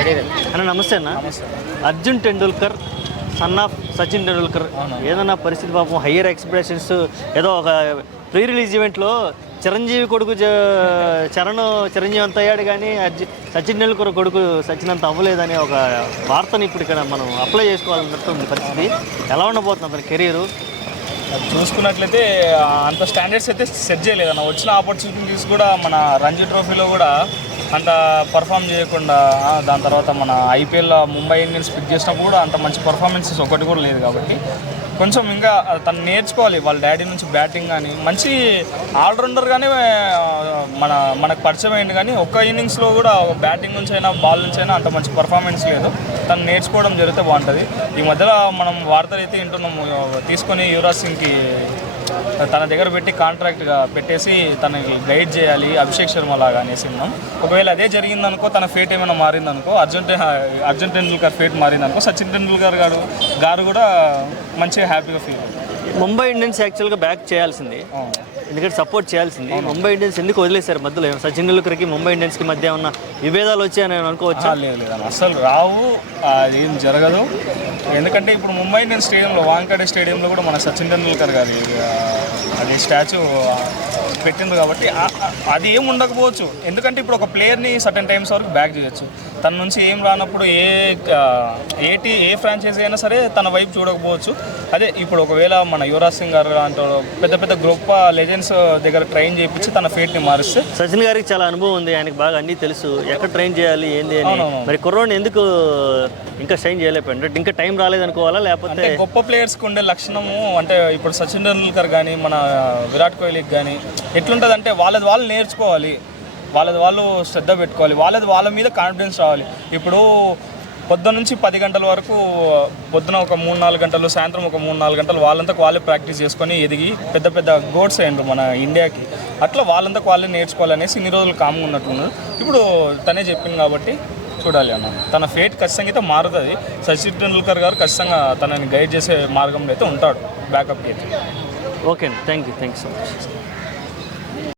అన్న నమస్తే అన్న. అర్జున్ టెండూల్కర్ సన్ ఆఫ్ సచిన్ టెండూల్కర్ ఏదన్నా పరిస్థితి పాపం హయ్యర్ ఎక్స్పెక్టేషన్స్ ఏదో ఒక ప్రీ రిలీజ్ ఈవెంట్లో చిరంజీవి కొడుకు చిరంజీవి అంత అయ్యాడు కానీ సచిన్ టెండూల్కర్ కొడుకు సచిన్ అంత అవ్వలేదని ఒక వార్తని ఇప్పుడు ఇక్కడ మనం అప్లై చేసుకోవాలన్నట్టు ఉంది పరిస్థితి. ఎలా ఉండబోతుంది అతని కెరీరు? చూసుకున్నట్లయితే అంత స్టాండర్డ్స్ అయితే సెట్ చేయలేదు అన్న. వచ్చిన ఆపర్చునిటీస్ కూడా మన రంజీ ట్రోఫీలో కూడా అంత పర్ఫామ్ చేయకుండా, దాని తర్వాత మన ఐపీఎల్ ముంబై ఇండియన్స్ పిక్ చేసినప్పుడు కూడా అంత మంచి పర్ఫార్మెన్సెస్ ఒకటి కూడా లేదు. కాబట్టి కొంచెం ఇంకా తను నేర్చుకోవాలి వాళ్ళ డాడీ నుంచి బ్యాటింగ్ కానీ. మంచి ఆల్రౌండర్గానే మనకు పరిచయం అయింది కానీ ఒక్క ఇన్నింగ్స్లో కూడా బ్యాటింగ్ నుంచి అయినా బాల్ నుంచి అయినా అంత మంచి పర్ఫార్మెన్స్ లేదు. తను నేర్చుకోవడం జరిగితే బాగుంటుంది. ఈ మధ్యలో మనం వార్తలు అయితే వింటున్నాము, తీసుకొని యువరాజ్ సింగ్కి తన దగ్గర పెట్టి కాంట్రాక్ట్గా పెట్టేసి తనకి గైడ్ చేయాలి అభిషేక్ శర్మ లాగా అనేసి ఉన్నాం. ఒకవేళ అదే జరిగిందనుకో, తన ఫేట్ ఏమైనా మారిందనుకో, అర్జున్ టెండూల్కర్ ఫేట్ మారిందనుకో, సచిన్ టెండూల్కర్ గారు కూడా మంచిగా హ్యాపీగా ఫీల్ అవుతుంది. ముంబై ఇండియన్స్ యాక్చువల్గా బ్యాక్ చేయాల్సింది, ఎందుకంటే సపోర్ట్ చేయాల్సింది. ముంబై ఇండియన్స్ ఎందుకు వదిలేశారు మధ్యలో? సచిన్ టెండూల్కర్కి ముంబై ఇండియన్స్కి మధ్య ఉన్న విభేదాలు వచ్చాయని అనుకోవచ్చా? లేదు అసలు రావు, అది ఏం జరగదు. ఎందుకంటే ఇప్పుడు ముంబై ఇండియన్స్ స్టేడియంలో, వాంకడే స్టేడియంలో కూడా మన సచిన్ టెండూల్కర్ గారి అది స్టాచ్యూ పెట్టింది కాబట్టి అది ఏం ఉండకపోవచ్చు. ఎందుకంటే ఇప్పుడు ఒక ప్లేయర్ని సర్టెన్ టైమ్స్ వరకు బ్యాక్ చేయొచ్చు. తన నుంచి ఏం రానప్పుడు ఏ ఫ్రాంచైజీ అయినా సరే తన వైపు చూడకపోవచ్చు. అదే ఇప్పుడు ఒకవేళ మన యువరాజ్ సింగ్ గారు అంటే పెద్ద గొప్ప లెజెండ్స్ దగ్గర ట్రైన్ చేయించి తన ఫేట్ని మారిస్తే. సచిన్ గారికి చాలా అనుభవం ఉంది, ఆయనకి బాగా అన్నీ తెలుసు, ఎక్కడ ట్రైన్ చేయాలి ఏంది అని. మరి కుర్రోడిని ఎందుకు ఇంకా షైన్ చేయలేకపోయింది? ఇంకా టైం రాలేదనుకోవాలా, లేకపోతే గొప్ప ప్లేయర్స్కి ఉండే లక్షణము అంటే ఇప్పుడు సచిన్ టెండూల్కర్ కానీ మన విరాట్ కోహ్లీకి కానీ ఎట్లుంటుంది అంటే వాళ్ళది వాళ్ళు నేర్చుకోవాలి, వాళ్ళది వాళ్ళు శ్రద్ధ పెట్టుకోవాలి, వాళ్ళ మీద కాన్ఫిడెన్స్ రావాలి. ఇప్పుడు పొద్దున్న నుంచి 10 గంటల వరకు, పొద్దున ఒక 3-4 గంటలు, సాయంత్రం ఒక 3-4 గంటలు వాళ్ళంతకు వాళ్ళే ప్రాక్టీస్ చేసుకొని ఎదిగి పెద్ద గోడ్స్ అయ్యిండ్రు మన ఇండియాకి. అట్లా వాళ్ళంతకు వాళ్ళే నేర్చుకోవాలనేసి ఇన్ని రోజులు కామ్గా ఉన్నట్టున్నారు. ఇప్పుడు తనే చెప్పింది కాబట్టి చూడాలి అన్న. తన ఫేట్ ఖచ్చితంగా అయితే మారుతుంది. సచిన్ టెండూల్కర్ గారు ఖచ్చితంగా తనని గైడ్ చేసే మార్గంలో అయితే ఉంటాడు బ్యాకప్కి అయితే. ఓకే అండి, థ్యాంక్ యూ సో మచ్.